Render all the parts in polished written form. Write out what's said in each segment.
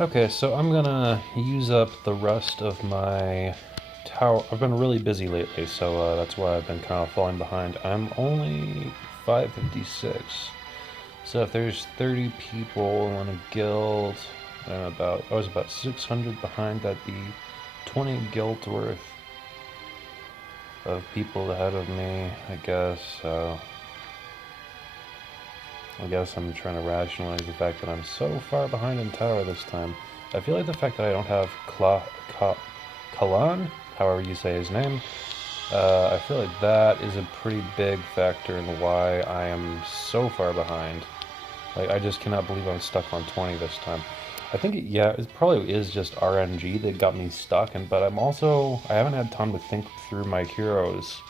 Okay, so I'm gonna use up the rest of my tower. I've been really busy lately, so that's why I've been kind of falling behind. I'm only 556. So if there's 30 people in a guild, I was about 600 behind. That'd be 20 guilds worth of people ahead of me, I guess. So I guess I'm trying to rationalize the fact that I'm so far behind in tower this time. I feel like the fact that I don't have Kalan, however you say his name, I feel like that is a pretty big factor in why I am so far behind. Like, I just cannot believe I'm stuck on 20 this time. I think, yeah, it probably is just RNG that got me stuck, but I haven't had time to think through my heroes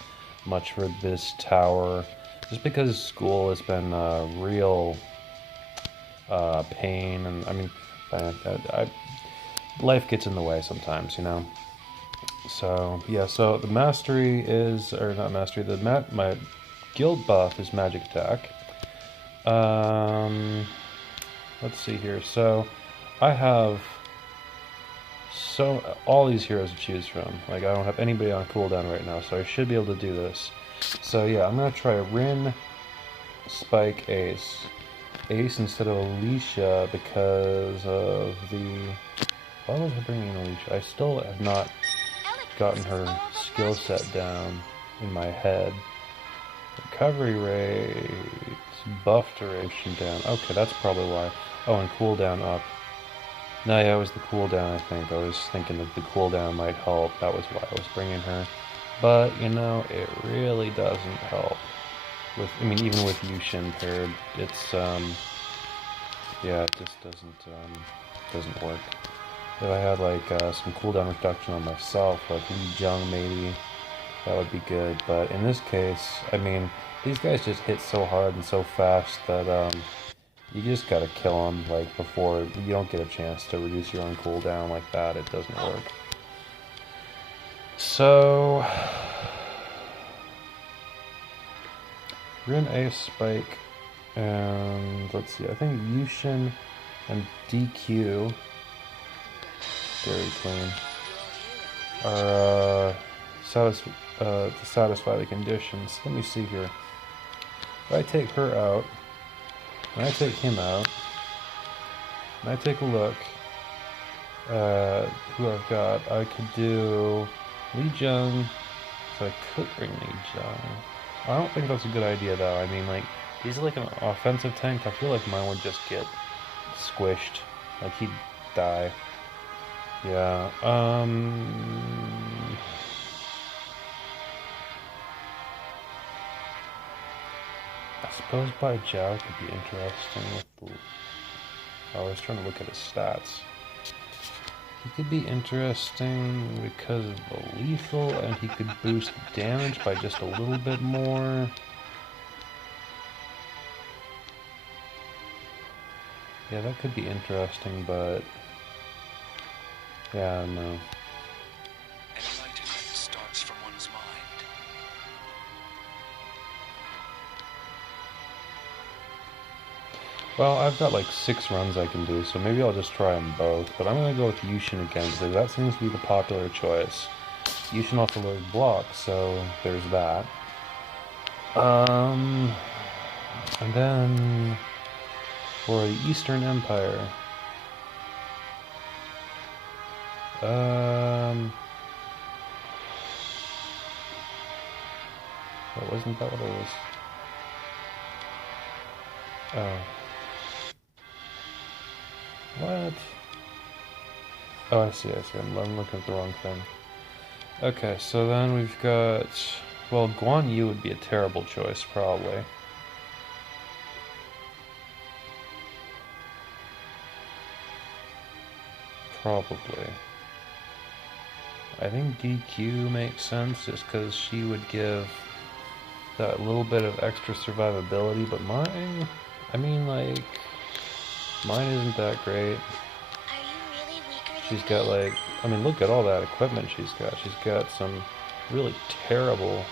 much for this tower, just because school has been a real pain, and I mean, life gets in the way sometimes, you know? So, yeah, so the mastery is, or not mastery, my guild buff is magic attack. Um, let's see here. So, I have all these heroes to choose from. Like, I don't have anybody on cooldown right now, so I should be able to do this. So yeah, I'm gonna try Rin, Spike, Ace. Ace instead of Alicia because of the... Why was I bringing Alicia? I still have not gotten her skill set down in my head. Recovery rate, buff duration down. Okay, that's probably why. Oh, and cooldown up. No, yeah, it was the cooldown, I think. I was thinking that the cooldown might help. That was why I was bringing her. But, you know, it really doesn't help. I mean, even with Yushin paired, it's, yeah, it just doesn't work. If I had, like, some cooldown reduction on myself, like Li Jung maybe, that would be good. But in this case, I mean, these guys just hit so hard and so fast that, you just gotta kill them, like, before you don't get a chance to reduce your own cooldown like that. It doesn't work. So, Rin, Ace, Spike, and let's see, I think Yushin and DQ, Dairy Queen, are to satisfy the conditions. Let me see here. If I take her out, and I take him out, and I take a look at who I've got, I could do Li Jung, so I could bring Li Jung. I don't think that's a good idea though. I mean, like, he's like an offensive tank. I feel like mine would just get squished. Like, he'd die. Yeah, I suppose Bai Jiao could be interesting with the... I was trying to look at his stats. He could be interesting because of the lethal, and he could boost damage by just a little bit more. Yeah, that could be interesting, but... yeah, no. Enlightenment starts from one's mind. Well, I've got like 6 runs I can do, so maybe I'll just try them both. But I'm gonna go with Yushin again, because that seems to be the popular choice. Yushin also loads blocks, so there's that. And then for the Eastern Empire, wasn't that what it was? Oh. What? Oh, I see. I'm looking at the wrong thing. Okay, so then we've got... well, Guan Yu would be a terrible choice, probably. Probably. I think DQ makes sense, just because she would give that little bit of extra survivability, but mine... I mean, like... mine isn't that great. She's got, like... I mean, look at all that equipment she's got. She's got some really terrible...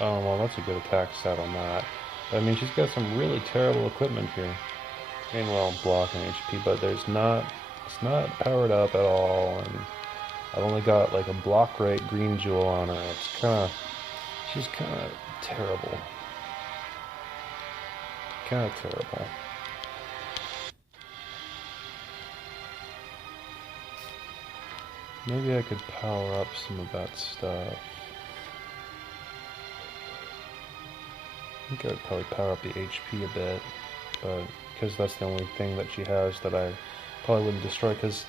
oh, well, that's a good attack stat on that. I mean, she's got some really terrible equipment here. I mean, well, block and HP, but there's not It's not powered up at all, and I've only got like a block rate green jewel on her. It's she's kind of terrible. Kind of terrible. Maybe I could power up some of that stuff. I think I would probably power up the HP a bit, but because that's the only thing that she has that I probably wouldn't destroy, because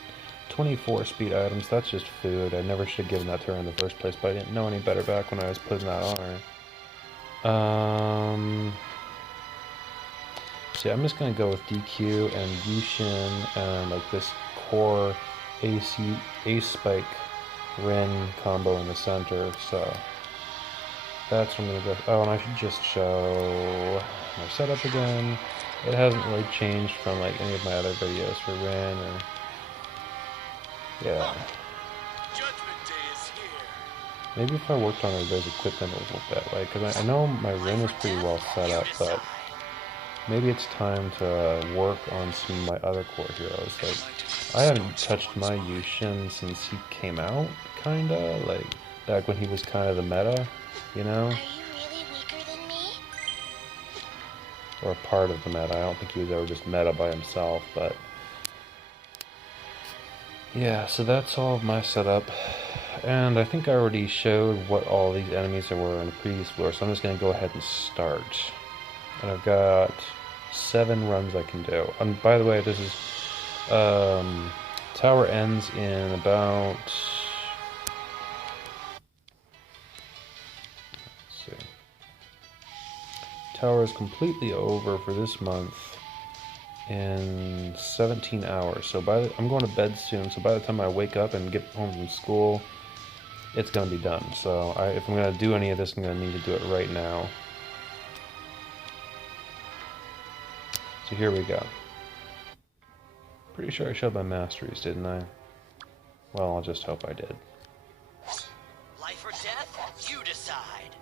24 speed items, that's just food. I never should have given that to her in the first place, but I didn't know any better back when I was putting that on her. See, I'm just going to go with DQ and Yushin and like this core Ace Spike Rin combo in the center, so that's what I'm going to go. Oh, and I should just show my setup again. It hasn't really changed from like any of my other videos for Rin or... Yeah. Judgment Day is here. Maybe if I worked on her those equipment a little bit, like, because I know my Rin is pretty well set up, but maybe it's time to work on some of my other core heroes. Like, I haven't touched my Yushin since he came out, kinda, like, back when he was kind of the meta, you know? Are you really weaker than me? Or a part of the meta. I don't think he was ever just meta by himself, but... Yeah, so that's all of my setup. And I think I already showed what all these enemies there were in the previous floor, so I'm just going to go ahead and start. And I've got 7 runs I can do. And by the way, this is... tower ends in about... Let's see. Tower is completely over for this month in 17 hours. So I'm going to bed soon, so by the time I wake up and get home from school, it's going to be done. So if I'm going to do any of this, I'm going to need to do it right now. So here we go. Pretty sure I showed my masteries, didn't I? Well, I'll just hope I did. Life or death, you decide.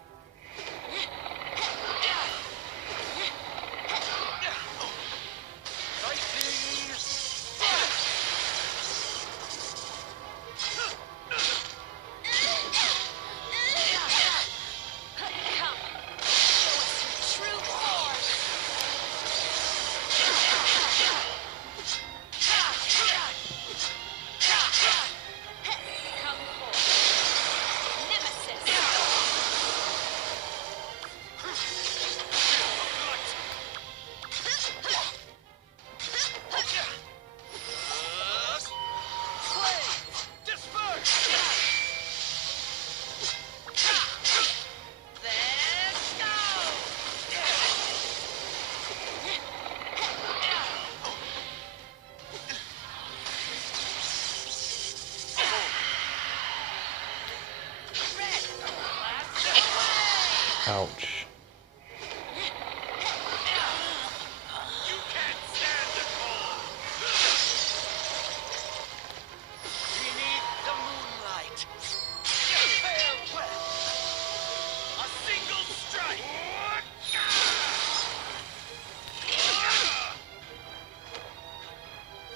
Ouch. You can't stand the cold. Beneath the moonlight. Farewell. A single strike.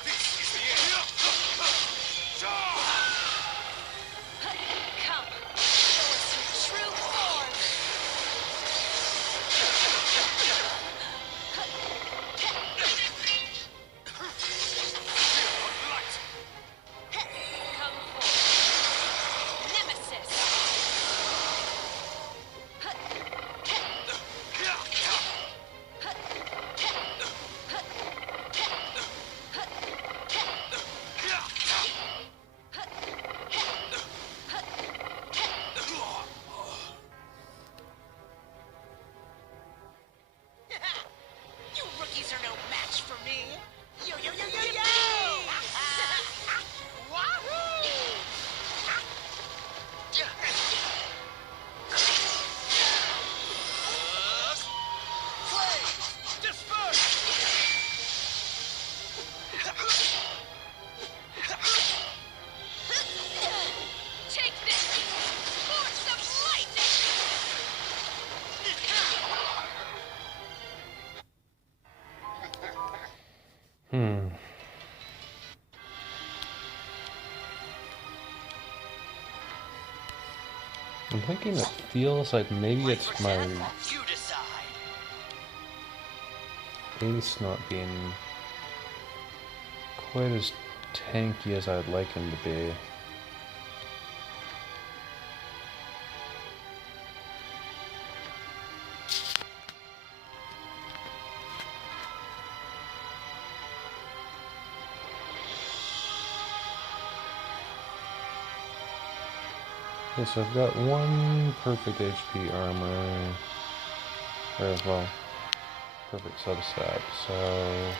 This is the end. Come, show us your true form. I'm thinking it feels like maybe it's my You decide. ace not being quite as tanky as I'd like him to be. Okay, so I've got one perfect HP armor, or well, perfect subset, so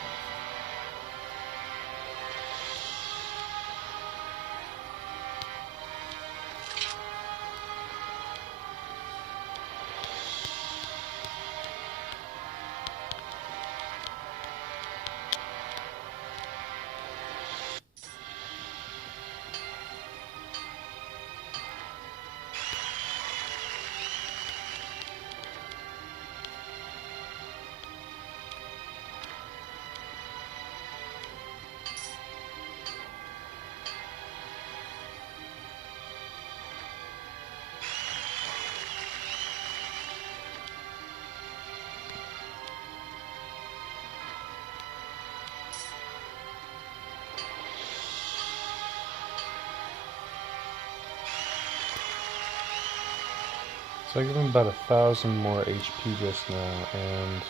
I give him about 1,000 more HP just now, and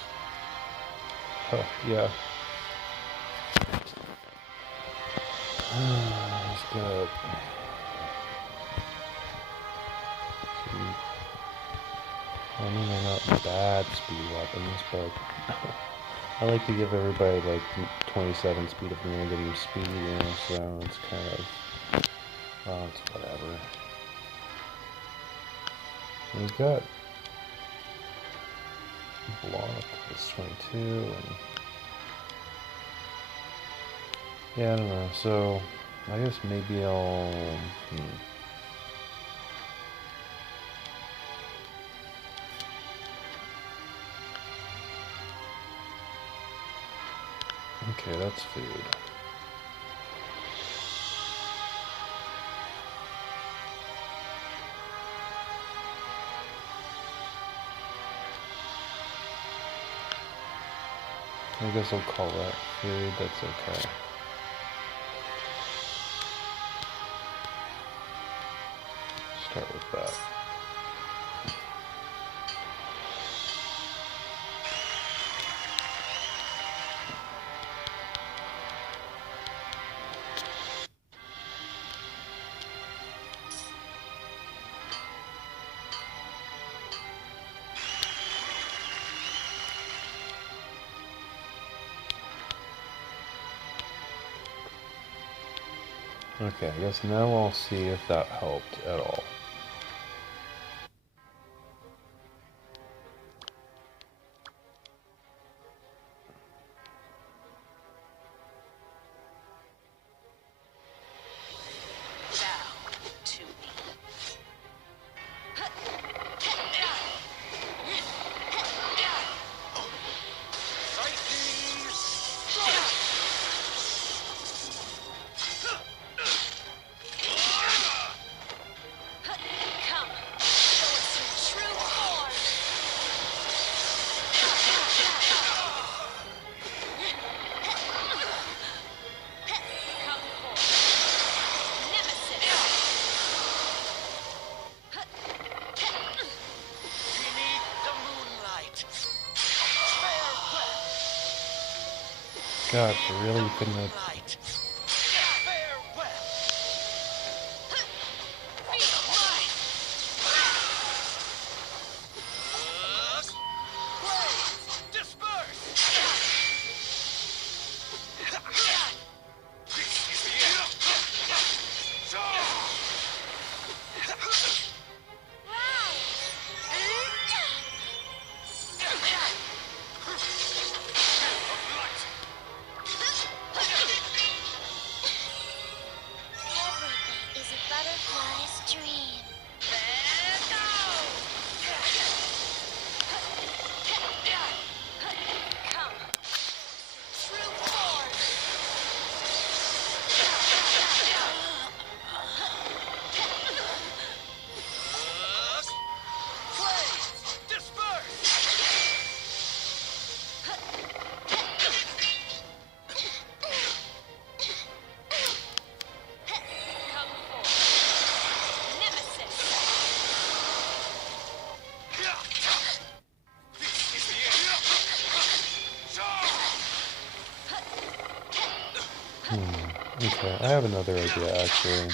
yeah. He's got some, I mean, they're not bad speed weapons, but I like to give everybody like 27 speed if I'm gonna give them speed, you know, so it's kind of, well, it's whatever. We've got block, it's 22, and yeah, I don't know, so I guess maybe I'll, Okay, that's food. I guess I'll call that food, that's okay. Start with that. Okay, I guess now I'll see if that helped at all. God, really? You couldn't have... Okay, I have another idea actually.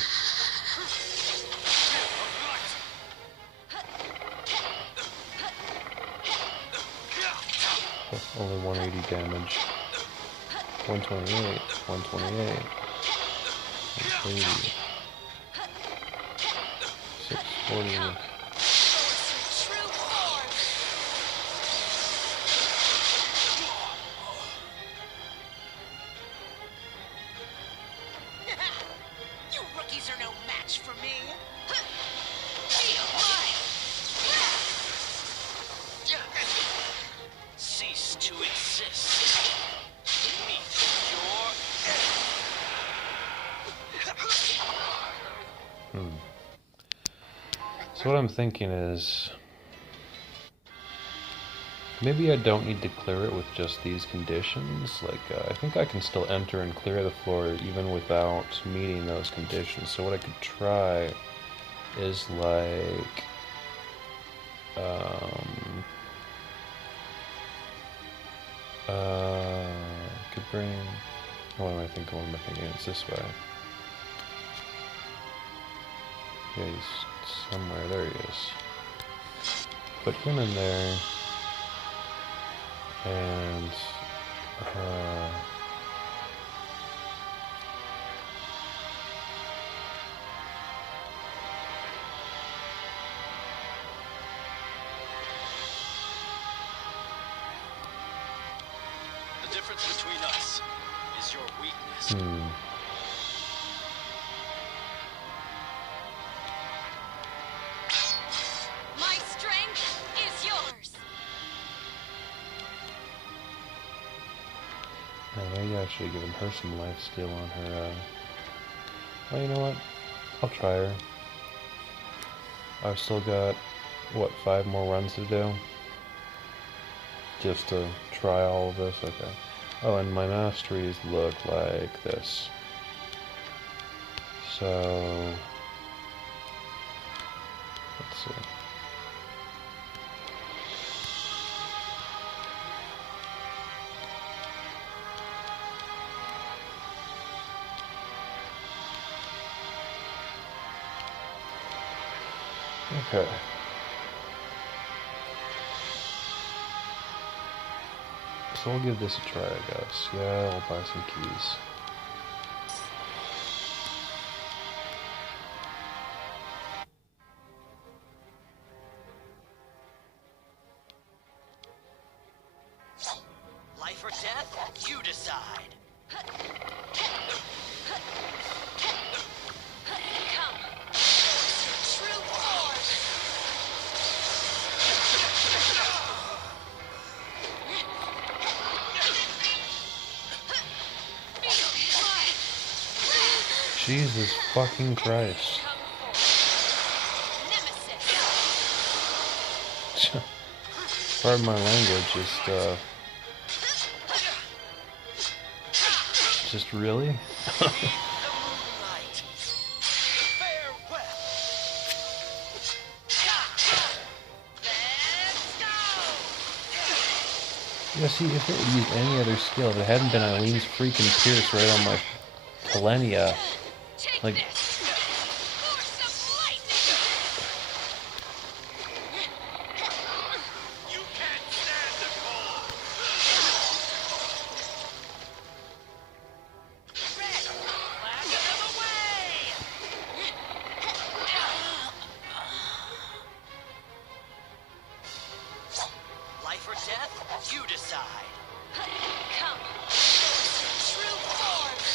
Oh, only 180 damage. 128, 128, 180, 640. You rookies are no match for me. Feel mine. Cease to exist. Meet your Hmm. So what I'm thinking is, maybe I don't need to clear it with just these conditions. Like, I think I can still enter and clear the floor even without meeting those conditions. So what I could try is like, could bring, what am I thinking? What am I thinking? It's this way. Yeah, he's somewhere. There he is. Put him in there. And, The difference between us is your weakness. My strength is yours. maybe I should have given her some lifesteal on her, well, you know what? I'll try her. I've still got, what, 5 more runs to do? Just to try all of this? Okay. Oh, and my masteries look like this. So, let's see. Okay. So we'll give this a try, I guess. Yeah, I'll buy some keys. Life or death, you decide. Come. True force. Jesus fucking Christ. Pardon my language, just really? The moonlight. Farewell. Let's go. Yeah, see, if it had used any other skill, if it hadn't been Eileen's freaking Pierce right on my Hellenia, like, Force of lightning. You can't stand the cold. Red, flash another way. Life or death, you decide. Come. True force.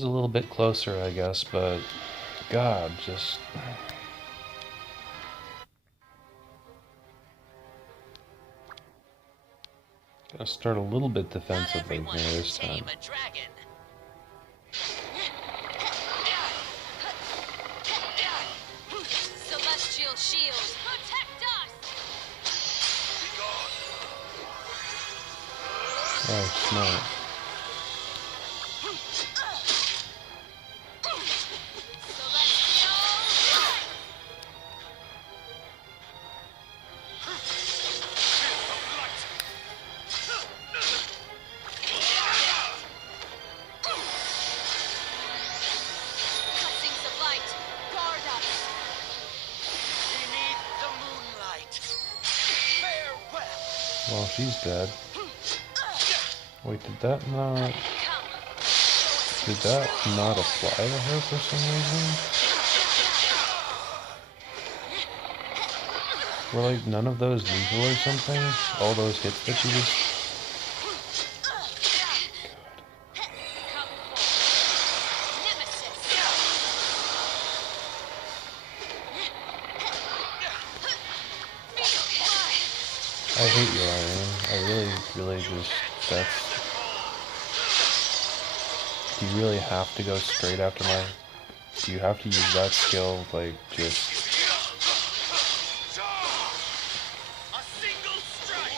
was a little bit closer, I guess, but God, just... Gonna start a little bit Not defensively everyone here can this time. tame a dragon. Celestial shield, protect us! Oh, smart. Blessings of light, guard us! Beneath the moonlight. Farewell. Well, she's dead. Wait, did that not... Come! Did that not apply to her for some reason? Were like none of those lethal or something? All those hits that she just... Come forth! Nemesis! I hate your iron. I really just... That's... Do you really have to go straight after my... Do you have to use that skill, like, just... A single strike.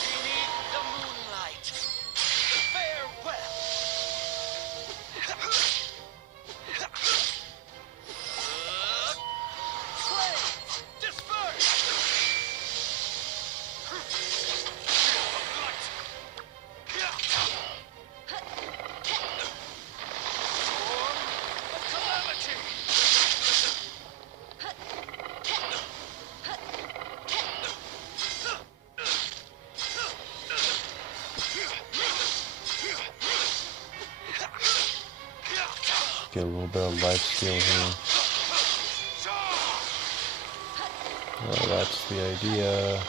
Beneath the moonlight. Farewell. Slaves, disperse. Storm of calamity. Get a little bit of life steal here. Oh, that's the idea.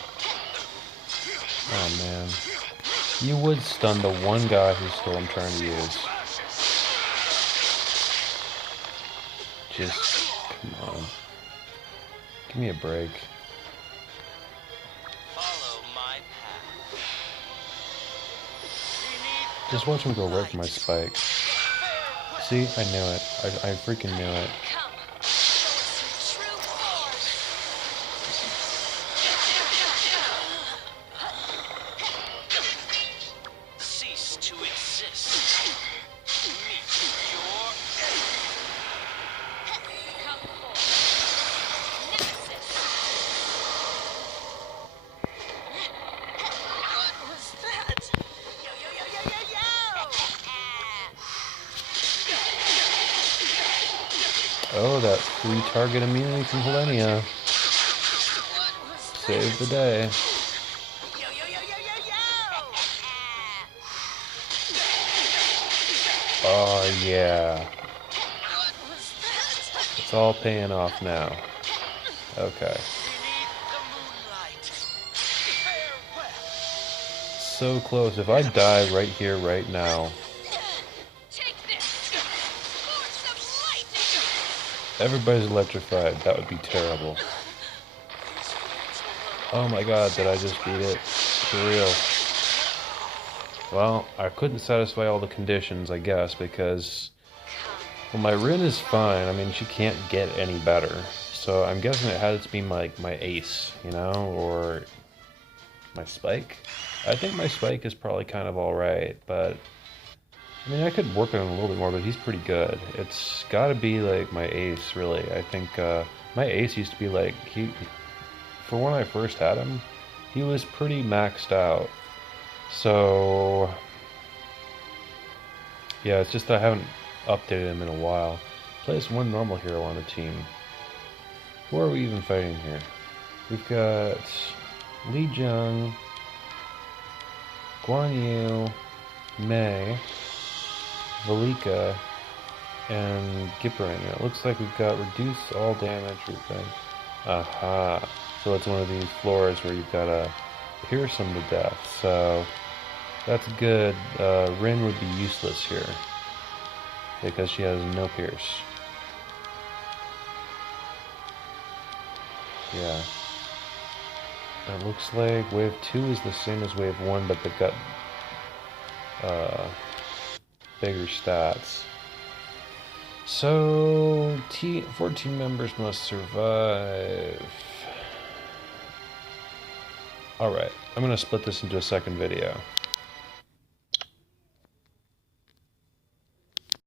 Oh man. You would stun the one guy whose skill I'm trying to use. Just, come on. Give me a break. Follow my path. Beneath Just watch him go right for my spike. See, I knew it. I freaking knew it. Come! Show us your true form! cease to exist. Meet your end. Come forth! Nemesis! What was that? Yo, yo, yo, yo, yo, yo! Oh, that free target immunity from Hellenia. What was Saved the day. Yo, yo, yo, yo, yo, yo! Oh, yeah. What was that? It's all paying off now. Okay. Beneath the moonlight. Farewell. So close. If I die right here, right now, Take this! Force of lightning! everybody's electrified. That would be terrible. Oh my god, did I just beat it? For real. Well, I couldn't satisfy all the conditions, I guess, because... Well, my Rin is fine. I mean, she can't get any better. So I'm guessing it had to be my ace, you know? Or my spike? I think my spike is probably kind of alright, but... I mean, I could work on him a little bit more, but he's pretty good. It's gotta be, like, my ace, really. I think, my ace used to be, like, for when I first had him, he was pretty maxed out. So... Yeah, it's just I haven't updated him in a while. Place one normal hero on the team. Who are we even fighting here? We've got... Li Jung, Guan Yu, Mei, Velika, and Gippering. It looks like we've got reduce all damage. Aha. So it's one of these floors where you've got to pierce them to death. So that's good. Rin would be useless here because she has no pierce. Yeah. It looks like wave 2 is the same as wave 1, but they've got bigger stats. So 14 members must survive. Alright, I'm going to split this into a second video.